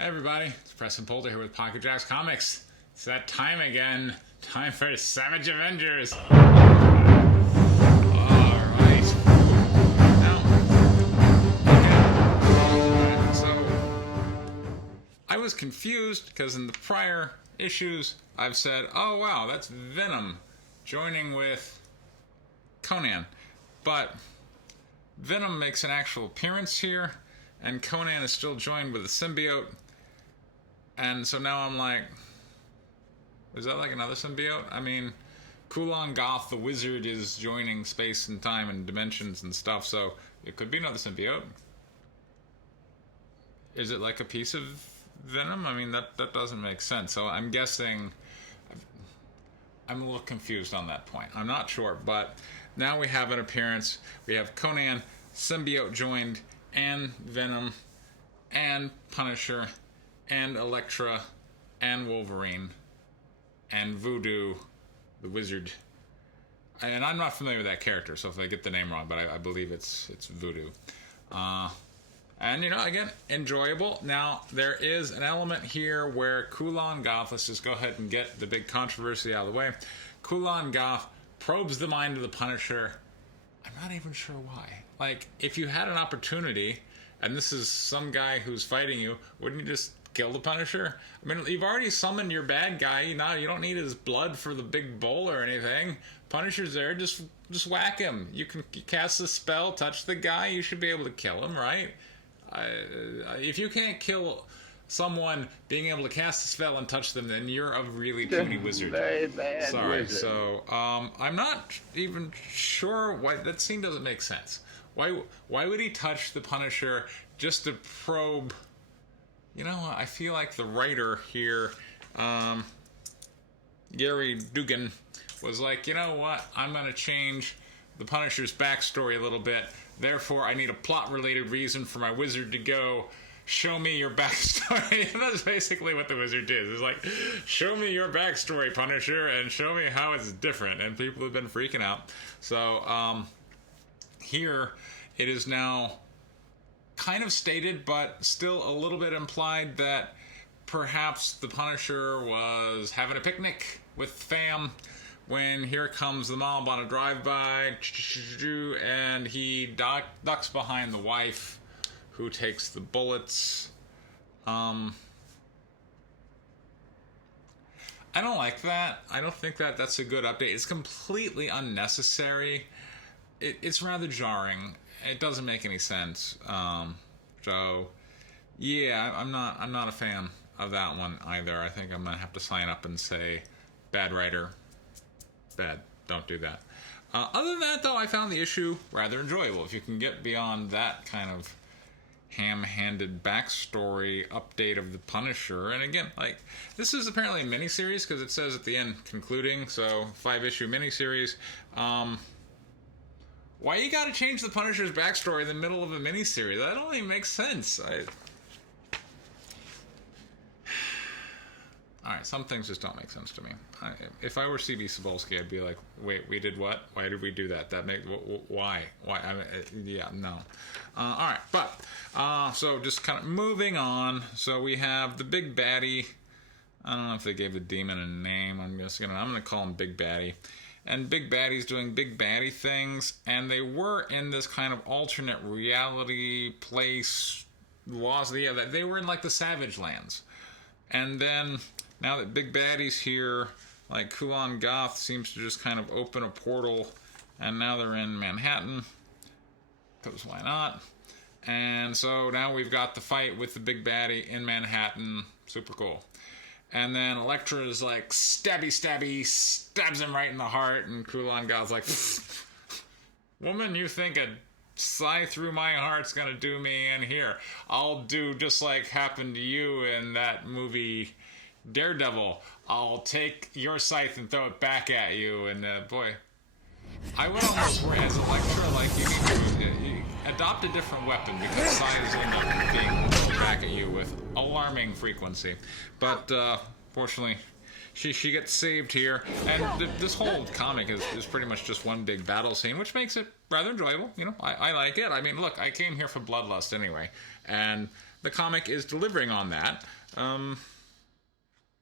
Hey everybody, it's Preston Polter here with Pocket Jacks Comics. It's that time again. Time for Savage Avengers. Alright. Now, okay. So, I was confused because in the prior issues I've said, oh wow, that's Venom joining with Conan. But Venom makes an actual appearance here, and Conan is still joined with a symbiote. And so now I'm like, is that like another symbiote? I mean, Kulon Goth, the wizard, is joining space and time and dimensions and stuff, so it could be another symbiote. Is it like a piece of Venom? I mean, that doesn't make sense. So I'm guessing, I'm a little confused on that point. I'm not sure, but now we have an appearance. We have Conan, symbiote joined, and Venom, and Punisher, and Elektra, and Wolverine, and Voodoo, the wizard. And I'm not familiar with that character, so if I get the name wrong, but I believe it's Voodoo. And, you know, again, enjoyable. Now, there is an element here where Kulon Goth, let's just go ahead and get the big controversy out of the way. Kulon Goth probes the mind of the Punisher. I'm not even sure why. Like, if you had an opportunity, and this is some guy who's fighting you, wouldn't you just kill the Punisher? I mean, you've already summoned your bad guy. You don't need his blood for the big bowl or anything. Punisher's there. Just whack him. You can cast a spell, touch the guy. You should be able to kill him, right? If you can't kill someone being able to cast a spell and touch them, then you're a really puny wizard. Very bad Sorry. wizard. So I'm not even sure why that scene doesn't make sense. Why would he touch the Punisher just to probe? You know, I feel like the writer here, Gary Dugan, was like, you know what? I'm going to change the Punisher's backstory a little bit. Therefore, I need a plot-related reason for my wizard to go, show me your backstory. And that's basically what the wizard did. It's like, show me your backstory, Punisher, and show me how it's different. And people have been freaking out. So, here, it is now kind of stated, but still a little bit implied that perhaps the Punisher was having a picnic with fam when here comes the mob on a drive-by, and he ducks behind the wife who takes the bullets. I don't like that. I don't think that's a good update. It's completely unnecessary. It's rather jarring. It doesn't make any sense. So, yeah, I'm not a fan of that one either. I think I'm gonna have to sign up and say, bad writer, bad. Don't do that. Other than that, though, I found the issue rather enjoyable. If you can get beyond that kind of ham-handed backstory update of the Punisher, and again, like, this is apparently a miniseries because it says at the end concluding, so 5-issue miniseries. Why you gotta change the Punisher's backstory in the middle of a miniseries? That don't even make sense. Alright, some things just don't make sense to me. If I were C.B. Cebulski, I'd be like, wait, we did what? Why did we do that? Why? I mean, yeah, no. Alright, but, so just kind of moving on. So we have the Big Baddie. I don't know if they gave the demon a name. I'm gonna call him Big Baddie. And Big Baddie's doing Big Baddie things, and they were in this kind of alternate reality place. They were in like the Savage Lands. And then, now that Big Baddie's here, like Kulon Goth seems to just kind of open a portal, and now they're in Manhattan, because why not? And so now we've got the fight with the Big Baddie in Manhattan. Super cool. And then Elektra is like, stabby, stabs him right in the heart, and Kulon Goth's like, woman, you think a scythe through my heart's gonna do me in here? I'll do just like happened to you in that movie Daredevil. I'll take your scythe and throw it back at you, and boy, I would almost swear as Elektra, like, you need to adopt a different weapon, because scythes end up being thrown back at you with alarming frequency. But, fortunately, she gets saved here, and this whole comic is pretty much just one big battle scene, which makes it rather enjoyable. You know, I like it. I mean, look, I came here for bloodlust anyway, and the comic is delivering on that. All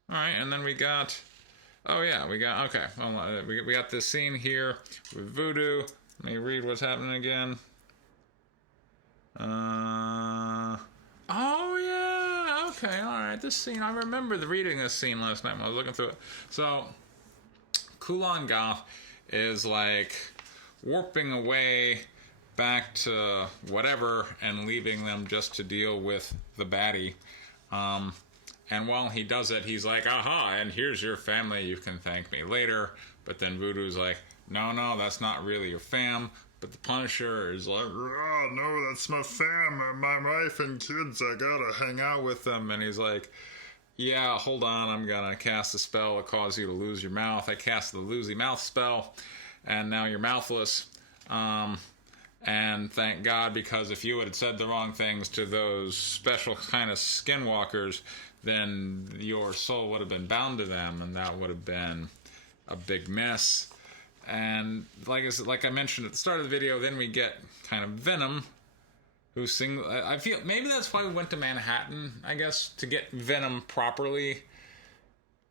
right, and then we got... Oh, yeah, we got... Okay, well, we got this scene here with Voodoo. Let me read what's happening again. Oh, yeah, okay, all right. This scene, I remember reading this scene last night when I was looking through it. So, Kulan Gath is, like, warping away back to whatever and leaving them just to deal with the baddie. And while he does it, he's like, aha, and here's your family, you can thank me later. But then Voodoo's like, no, that's not really your fam. But the Punisher is like, oh, no, that's my fam, my wife and kids, I gotta hang out with them. And he's like, yeah, hold on, I'm gonna cast a spell that cause you to lose your mouth. I cast the lose your mouth spell, and now you're mouthless. And thank God, because if you had said the wrong things to those special kind of skinwalkers, then your soul would have been bound to them, and that would have been a big mess. And like I mentioned at the start of the video, then we get kind of Venom, who sings... I feel maybe that's why we went to Manhattan, I guess, to get Venom properly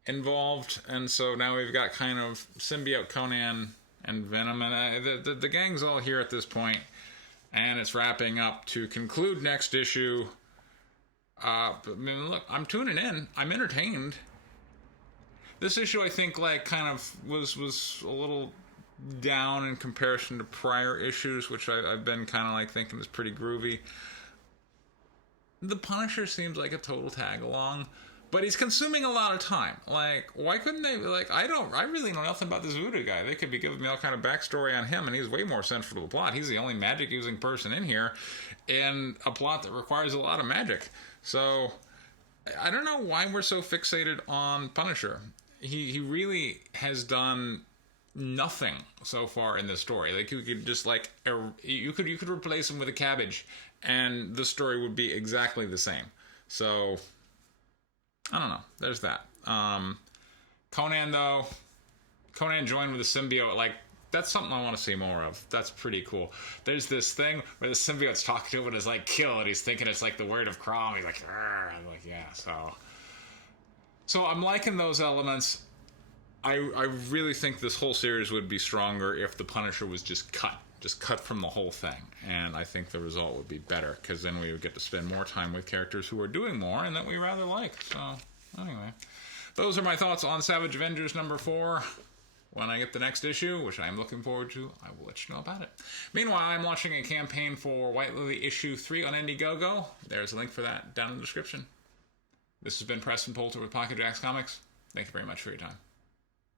involved. And so now we've got kind of symbiote Conan and Venom, and the gang's all here at this point, and it's wrapping up to conclude next issue. I mean, look, I'm tuning in. I'm entertained. This issue, I think, like, kind of was a little down in comparison to prior issues, which I've been kind of like thinking is pretty groovy. The Punisher seems like a total tag along, but he's consuming a lot of time. Like, why couldn't they, like, I really know nothing about this Voodoo guy. They could be giving me all kind of backstory on him, and he's way more central to the plot. He's the only magic using person in here in a plot that requires a lot of magic. So I don't know why we're so fixated on Punisher. He really has done nothing so far in this story. Like, you could just, like, you could replace him with a cabbage, and the story would be exactly the same. So I don't know. There's that. Conan, though, joined with the symbiote. Like, that's something I want to see more of. That's pretty cool. There's this thing where the symbiote's talking to him and is like, kill, and he's thinking it's like the word of Crom. He's like, I'm like, yeah. So I'm liking those elements. I really think this whole series would be stronger if the Punisher was just cut from the whole thing. And I think the result would be better, because then we would get to spend more time with characters who are doing more and that we rather like. So, anyway. Those are my thoughts on Savage Avengers #4. When I get the next issue, which I am looking forward to, I will let you know about it. Meanwhile, I'm launching a campaign for White Lily issue 3 on Indiegogo. There's a link for that down in the description. This has been Preston Poulter with Pocket Jacks Comics. Thank you very much for your time.